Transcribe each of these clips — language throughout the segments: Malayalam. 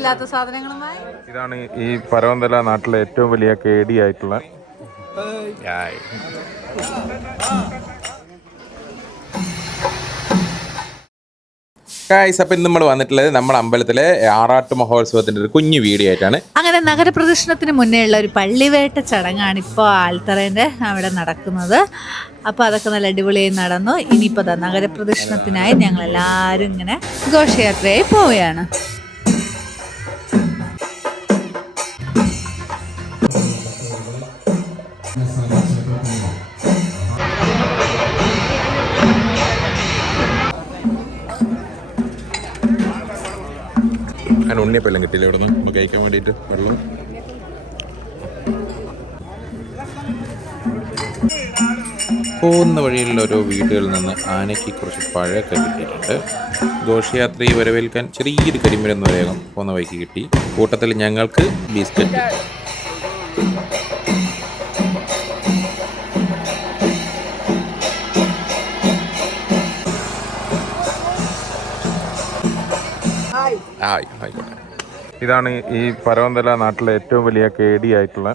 ഇല്ലാത്ത സാധനങ്ങളുമായി? ഇതാണ് ഈ പരവന്തല നാട്ടിലെ ഏറ്റവും വലിയ കേടി ആയിട്ടുള്ള. ഗായ്സ് അപ്പം ഇന്ന് നമ്മൾ വന്നിട്ടുള്ളത് നമ്മുടെ അമ്പലത്തിലെ ആറാട്ട് മഹോത്സവത്തിന്റെ ഒരു കുഞ്ഞു വീഡിയോ ആയിട്ടാണ്. അങ്ങനെ നഗരപ്രദർശനത്തിന് മുന്നേ ഉള്ള ഒരു പള്ളിവേട്ട ചടങ്ങാണ് ഇപ്പോൾ ആൽത്തറേന്റെ അവിടെ നടക്കുന്നത്. അപ്പോൾ അതൊക്കെ നല്ല അടിപൊളിയായി നടന്നു. ഇനിയിപ്പോൾ നഗരപ്രദർശനത്തിനായി ഞങ്ങൾ എല്ലാവരും ഇങ്ങനെ ഘോഷയാത്രയായി പോവുകയാണ്. അങ്ങനെ ഉണ്ണിയപ്പെല്ലാം കിട്ടിയില്ല ഇവിടെ നിന്ന് നമുക്ക് കഴിക്കാൻ വേണ്ടിയിട്ട് വെള്ളം. പോകുന്ന വഴിയിലുള്ള ഓരോ വീടുകളിൽ നിന്ന് ആനയ്ക്ക് കുറച്ച് പഴമൊക്കെ കിട്ടിയിട്ടുണ്ട്. ഘോഷയാത്രയെ വരവേൽക്കാൻ ചെറിയൊരു കരിമരുന്ന് വേഗം പോകുന്ന വഴിക്ക് കിട്ടി. കൂട്ടത്തിൽ ഞങ്ങൾക്ക് ബിസ്ക്കറ്റ്. ആയി ആയിക്കോട്ടെ. ഇതാണ് ഈ പരവന്തല നാട്ടിലെ ഏറ്റവും വലിയ കേടി ആയിട്ടുള്ള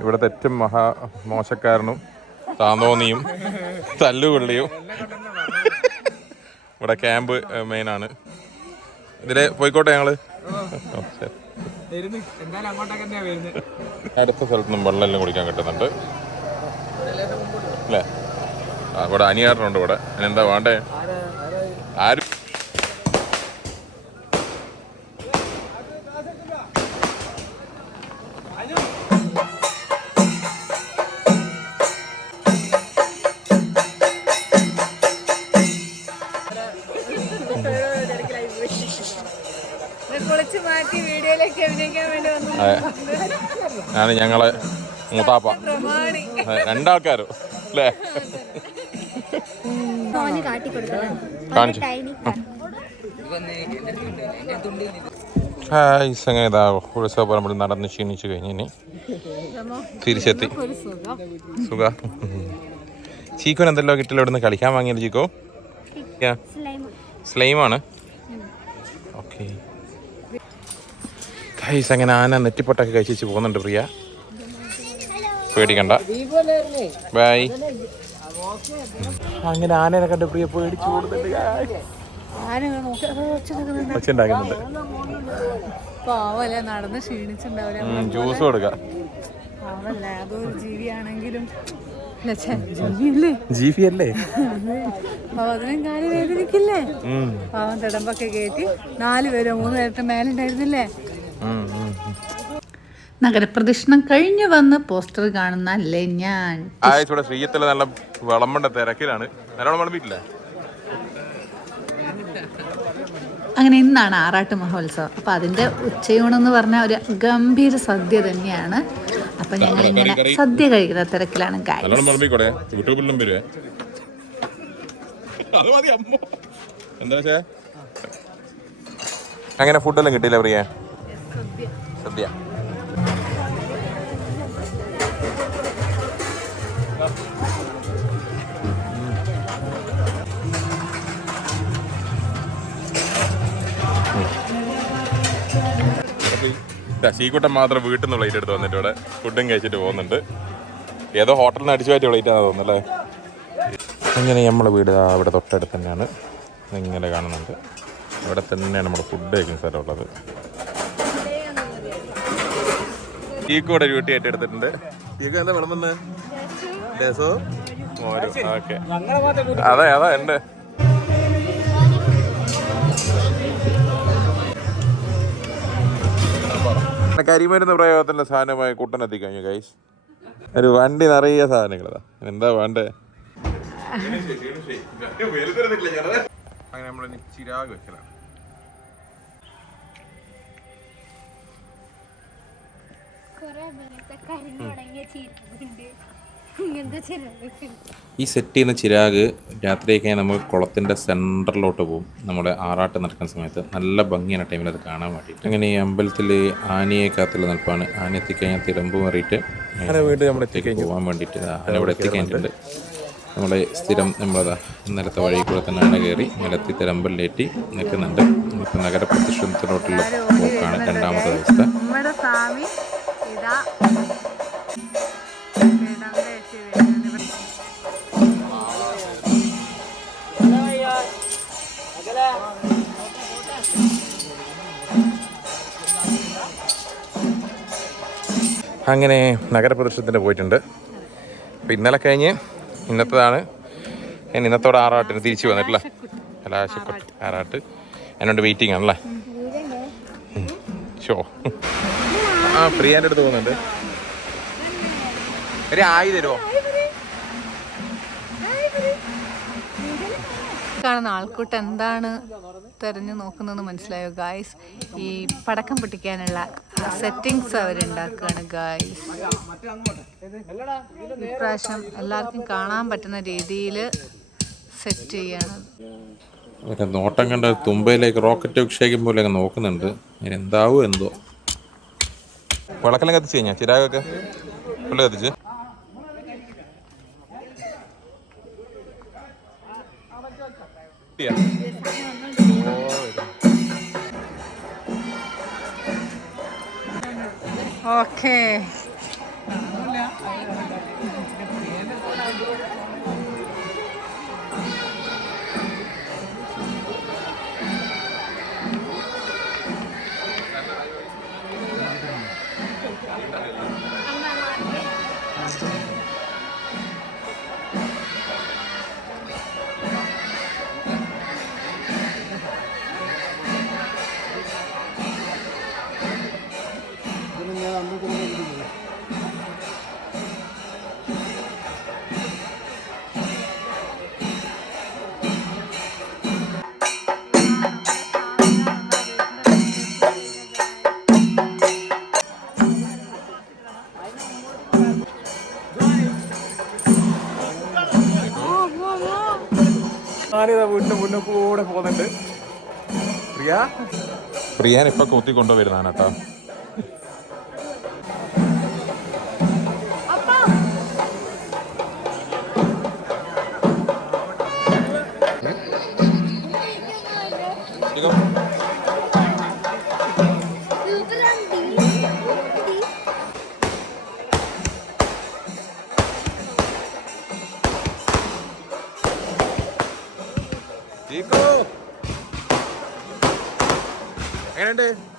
ഇവിടുത്തെ ഏറ്റവും മഹാ മോശക്കാരനും താന്തോന്നിയും തല്ലുകൊള്ളിയും. ഇവിടെ ക്യാമ്പ് മെയിനാണ്. ഇതിലെ പോയിക്കോട്ടെ ഞങ്ങൾ. അടുത്ത സ്ഥലത്തൊന്നും വെള്ളമെല്ലാം കുടിക്കാൻ കിട്ടുന്നുണ്ട്. അല്ലേ? ഇവിടെ അനിയാറിനുണ്ട് ഇവിടെ. അതിനെന്താ വേണ്ടേ? ആരും? അതെ. ആണ് ഞങ്ങളെ മൂത്താപ്പ. രണ്ടാൾക്കാരും. അല്ലേ? കാണിച്ചു. ഹായ് ഇതാ. നടന്ന് ക്ഷീണിച്ചു കഴിഞ്ഞു ഇനി തിരിച്ചെത്തി. സുഖം. ചീക്കോൻ എന്തെല്ലോ കിട്ടില്ല ഇവിടുന്ന് കളിക്കാൻ വാങ്ങിയത് ചീക്കോ? സ്ലൈം സ്ലൈമാണ് ഓക്കെ കൈസ് അങ്ങനെ ആന നെറ്റിപ്പൊട്ടൊക്കെ കഴിച്ചു പോകുന്നുണ്ട് പ്രിയ. പേടിക്കണ്ട. ബൈ അങ്ങനെ ആനേനെ കണ്ട് പ്രിയ പേടിച്ചു കൊടുത്തിട്ട് ഒച്ചുണ്ടാക്കുന്നുണ്ട് പാവല്ലേ നടന്ന് ജ്യൂസ് കൊടുക്കാം. പാവല്ല അതൊരു ജീവിയാണെങ്കിലും. ജീവിയല്ലേ? ജീവി അല്ലേ പാവം അതിനും കാര്യം വേദനിക്കില്ലേ പാവം തിടമ്പൊക്കെ കയറ്റി നാല് പേരോ മൂന്ന് പേരുടെ മേലുണ്ടായിരുന്നില്ലേ? നഗരപ്രദക്ഷിണം കഴിഞ്ഞു വന്ന് പോസ്റ്റർ കാണുന്ന അല്ലേ ഞാൻ ഇവിടെ ശ്രീയത്തിലെ നല്ല വിളമ്പണ്ട തിരക്കിലാണ്. നല്ലോണം വിളമ്പിട്ടില്ലേ അങ്ങനെ ഇന്നാണ് ആറാട്ട് മഹോത്സവം. അപ്പോൾ അതിന്റെ ഉച്ചയൂണെന്ന് പറഞ്ഞാൽ ഒരു ഗംഭീര സദ്യ തന്നെയാണ്. അപ്പം ഞങ്ങൾ ഇങ്ങനെ സദ്യ കഴിക്കുന്ന തിരക്കിലാണ് അങ്ങനെ ഫുഡെല്ലാം കിട്ടിയില്ല പ്രിയ? സദ്യ. ശീക്കുട്ടൻ മാത്രം വീട്ടിൽ നിന്ന് പ്ലേറ്റ് എടുത്ത് വന്നിട്ട് ഇവിടെ ഫുഡും കഴിച്ചിട്ട് പോകുന്നുണ്ട്. ഏതോ ഹോട്ടലിൽ നിന്ന് അടിച്ചു മാറ്റി പ്ലേറ്റ് ആണെന്ന് തോന്നുന്നല്ലേ? ഇങ്ങനെ നമ്മളെ വീട് അവിടെ തൊട്ടടുത്ത് തന്നെയാണ്. ഇങ്ങനെ കാണുന്നുണ്ട്. ഇവിടെ തന്നെയാണ് നമ്മുടെ ഫുഡ് കഴിക്കുന്ന സ്ഥലമുള്ളത് ചീക്കൂടെ ഡ്യൂട്ടി ആയിട്ട് എടുത്തിട്ടുണ്ട് ചീക്കു എന്താ വിളമ്പുന്നത് രസോ? ഓക്കെ. അതെ അതാ ഉണ്ട്. കരിമരുന്ന് പ്രയോഗത്തിന്റെ സാധനമായി കുട്ടനെത്തി കഴിഞ്ഞു ഗൈസ് ഒരു വണ്ടി നിറയെ സാധനങ്ങളതാ എന്താ വേണ്ടേ? അങ്ങനെ നമ്മൾ ചിരാഗ് വെക്കലാണ്. ഈ സെറ്റ് ചെയ്യുന്ന ചിരാഗ് രാത്രിയൊക്കെ നമ്മൾ കുളത്തിന്റെ സെന്ററിലോട്ട് പോകും. നമ്മുടെ ആറാട്ട് നടക്കുന്ന സമയത്ത് നല്ല ഭംഗിയാണ് ടൈമിൽ അത് കാണാൻ വേണ്ടിയിട്ട്. അങ്ങനെ ഈ അമ്പലത്തിൽ ആനയെ കാത്തുള്ള നിൽപ്പാണ്. ആന എത്തിക്കഴിഞ്ഞാൽ തിരമ്പ് മാറിയിട്ട് വീട് നമ്മുടെ പോകാൻ വേണ്ടിയിട്ട് ആന ഇവിടെ എത്തിക്കഴിഞ്ഞിട്ടുണ്ട്. നമ്മുടെ സ്ഥിരം നമ്മളതാ ഇന്നലത്തെ വഴി കൂടെ തന്നെ ആന കയറി നിലത്തി തിരമ്പലിലേറ്റി നിൽക്കുന്നുണ്ട്. ഇപ്പം നഗരപ്രദക്ഷിണത്തിലോട്ടുള്ള പോക്കാണ് രണ്ടാമത്തെ ദിവസത്തെ. അങ്ങനെ നഗരപ്രദർശനത്തിന് പോയിട്ടുണ്ട്. അപ്പം ഇന്നലെ കഴിഞ്ഞ് ഇന്നത്തതാണ് ഞാൻ ഇന്നത്തോടെ ആറാട്ടിന് തിരിച്ചു വന്നിട്ടില്ല. കലാശക്കൊട്ട് ആറാട്ട്. എന്നോട് വെയിറ്റിംഗ് ആണല്ലേ? ഷോ ആ പ്രിയാന്റെ അടുത്ത് പോകുന്നുണ്ട്. ഒരു ആയി തരുമോ കാണുന്ന ആൾക്കൂട്ട് എന്താണ് തെരഞ്ഞു നോക്കുന്നതെന്ന് മനസ്സിലായോ ഗായ്സ് ഈ പടക്കം പൊട്ടിക്കാനുള്ള സെറ്റിങ്സ് അവരുണ്ടാക്കുകയാണ് ഗായ്സ് ഇപ്രാവശ്യം എല്ലാവർക്കും കാണാൻ പറ്റുന്ന രീതിയിൽ സെറ്റ് ചെയ്യാണ്. നോട്ടം കണ്ട തുമ്പയിലേക്ക് റോക്കറ്റ് വിക്ഷേപിക്കും പോലെ അങ്ങ് നോക്കുന്നുണ്ട്. ഇനി എന്താവും എന്തോ. വിളക്കെല്ലാം കത്തിച്ച് കഴിഞ്ഞാ? ചിരാകൊക്കെ ഫുള്ള് കത്തിച്ച്? ഓക്കേ. ഞാനിതാ വീട്ടിന്റെ മുന്നേ കൂടെ പോകുന്നുണ്ട്. പ്രിയ? പ്രിയാൻ ഇപ്പൊ കൂത്തി കൊണ്ടുവരുന്നതാണ് കേട്ടോ എങ്ങനെയുണ്ട്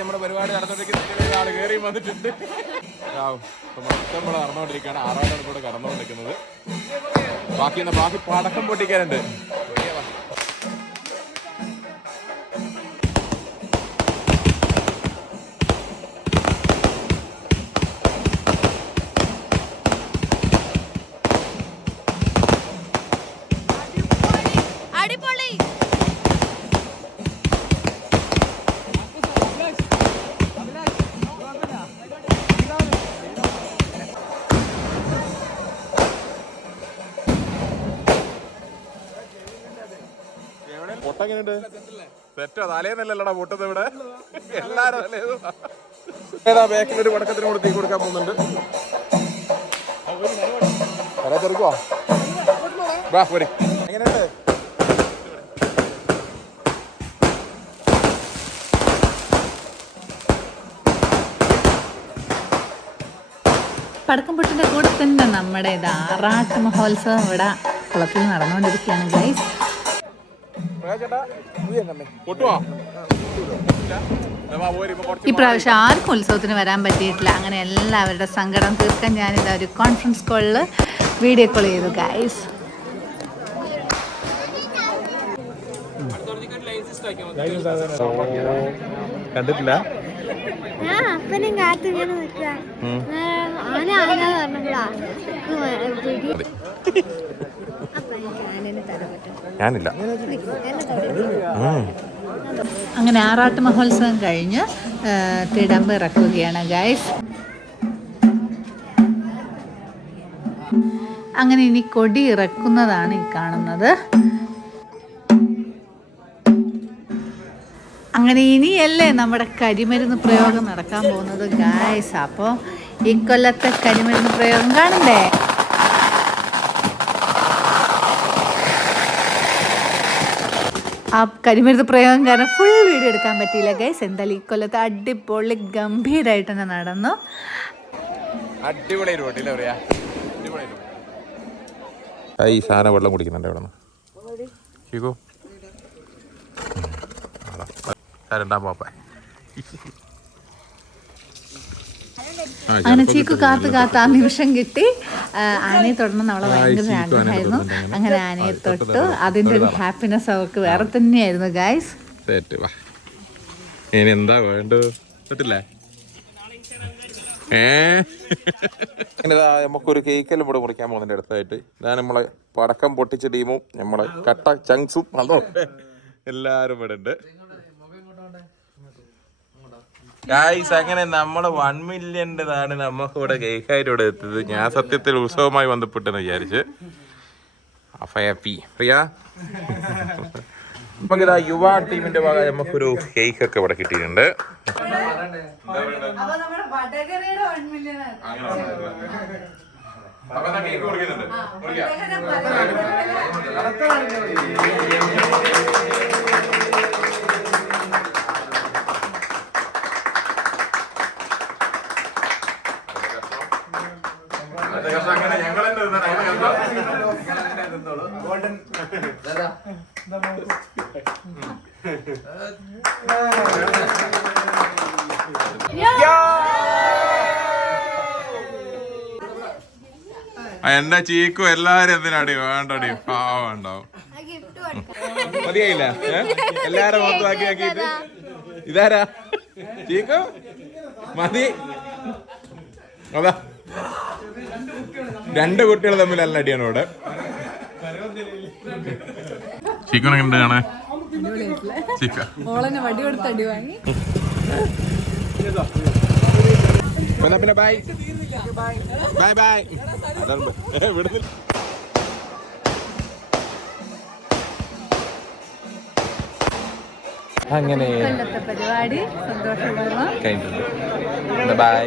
നമ്മുടെ പരിപാടി വന്നിട്ടുണ്ട്. കൂടെ കടന്നുകൊണ്ടിരിക്കുന്നത്. ബാക്കി ബാക്കി പടക്കം പൊട്ടിക്കാനുണ്ട്. സെറ്റോ? തലേന്നല്ലല്ലടാ പൊട്ടത് ഇവിടെ. എല്ലാരും തലേന്നും ഏതാ ബാക്കിൽ ഒരു പടക്കത്തിന് കൂടെ തീ കൊടുക്കാൻ പോകുന്നുണ്ട്. വരാ ചെറുക്കോ വാ പോരെ എങ്ങനെയുണ്ട്? പടക്കം പൊട്ടിന്റെ കൂടെ തന്നെ നമ്മുടെ ഇത് ആറാട്ട് മഹോത്സവം ഇവിടെ കുളത്തിൽ നടന്നുകൊണ്ടിരിക്കുകയാണ് ഗൈസ് ഇപ്രാവശ്യം ആർക്കും ഉത്സവത്തിന് വരാൻ പറ്റിയിട്ടില്ല. അങ്ങനെ എല്ലാവരുടെ സങ്കടം തീർക്കാൻ ഞാനിത് ഒരു കോൺഫറൻസ് കോളിൽ വീഡിയോ കോൾ ചെയ്തു ഗൈസ് കണ്ടിട്ടില്ല? ഞാൻ അപ്പനും കാത്തു ഇങ്ങനെ നിൽക്കുക ആന ആന പറഞ്ഞപ്പോഴാ. പിടി അപ്പൊ എനിക്ക് ആനനെ പറ്റും ഞാനില്ല. അങ്ങനെ ആറാട്ട് മഹോത്സവം കഴിഞ്ഞ് തിടമ്പ് ഇറക്കുകയാണ് ഗൈസ് അങ്ങനെ ഇനി കൊടി ഇറക്കുന്നതാണ് ഈ കാണുന്നത്. അങ്ങനെ ഇനിയല്ലേ നമ്മുടെ കരിമരുന്ന് പ്രയോഗം നടക്കാൻ പോകുന്നത് ഗായ്സ് അപ്പോൾ ഈ കൊല്ലത്തെ കരിമരുന്ന് പ്രയോഗം കാണണ്ടേ? ആ കരിമരുന്ന് പ്രയോഗം കാരണം ഫുൾ വീഡിയോ എടുക്കാൻ പറ്റിയില്ല ഗൈസ് എന്തായാലും ഈ കൊല്ലത്ത് അടിപൊളി ഗംഭീരമായിട്ട് തന്നെ നടന്നു. അടിപൊളി പറയാ ഈ സാധനം വെള്ളം കുടിക്കുന്നുണ്ട് ഇവിടെ നിന്ന് രണ്ടാം പാപ്പ. അങ്ങനെ ചീക്കു കാത്ത് കാത്ത് ആ നിമിഷം കിട്ടി. ആനയെ തൊടണം നമ്മളെ ഭയങ്കര ആഗ്രഹമായിരുന്നു അങ്ങനെ. ആനയെ തൊട്ടു അതിന്റെ ഒരു ഹാപ്പിനെസ് അവർക്ക് വേറെ തന്നെയായിരുന്നു ഗായ്സ് വാ. ഇനി എന്താ വേണ്ടത്? നമുക്കൊരു കേക്കെല്ലാം കൂടെ മുറിക്കാൻ പോകുന്നതിന്റെ അടുത്തായിട്ട്. ഇതാണ് നമ്മളെ പടക്കം പൊട്ടിച്ച ടീമും നമ്മളെ കട്ട ചങ്സും അതോ എല്ലാവരും ഇവിടെ ഉണ്ട്. ഗായ്സ് അങ്ങനെ നമ്മൾ വൺ മില്യന്റെതാണ് നമുക്ക് ഇവിടെ കേക്കായിട്ട് ഇവിടെ എത്തിയത്. ഞാൻ സത്യത്തിൽ ഉത്സവമായി ബന്ധപ്പെട്ടെന്ന് വിചാരിച്ച്. പ്രിയ? നമുക്ക് ഇതാ യുവ ടീമിന്റെ ഭാഗം നമുക്കൊരു കേക്ക് ഒക്കെ ഇവിടെ കിട്ടിയിട്ടുണ്ട്. എന്റെ ചീക്കും എല്ലാരും എന്തിനാടി? വേണ്ടടി പാവണ്ടാവും ഗിഫ്റ്റ് കൊടുക്കാം. മതിയായില്ല? എല്ലാരും മൊത്തമാക്കി ആക്കിയിട്ട്? ഇതാരാ? ചീക്കോ? മതി. അതാ. രണ്ട് കുട്ടികൾ തമ്മിൽ അല്ല അടിയാണ് ഇവിടെ. ചീക്കണെങ്ങനെ എങ്ങനെ ചിക്കൻ ഓളനെ വടി കൊടുത്ത് അടി വാങ്ങി. എന്നാ പിന്നെ ബൈ ബൈ ബൈ ബൈ. വിടുന്നില്ല. അങ്ങനെ പരിപാടി സന്തോഷം കഴിഞ്ഞിട്ടുണ്ട്. ബൈ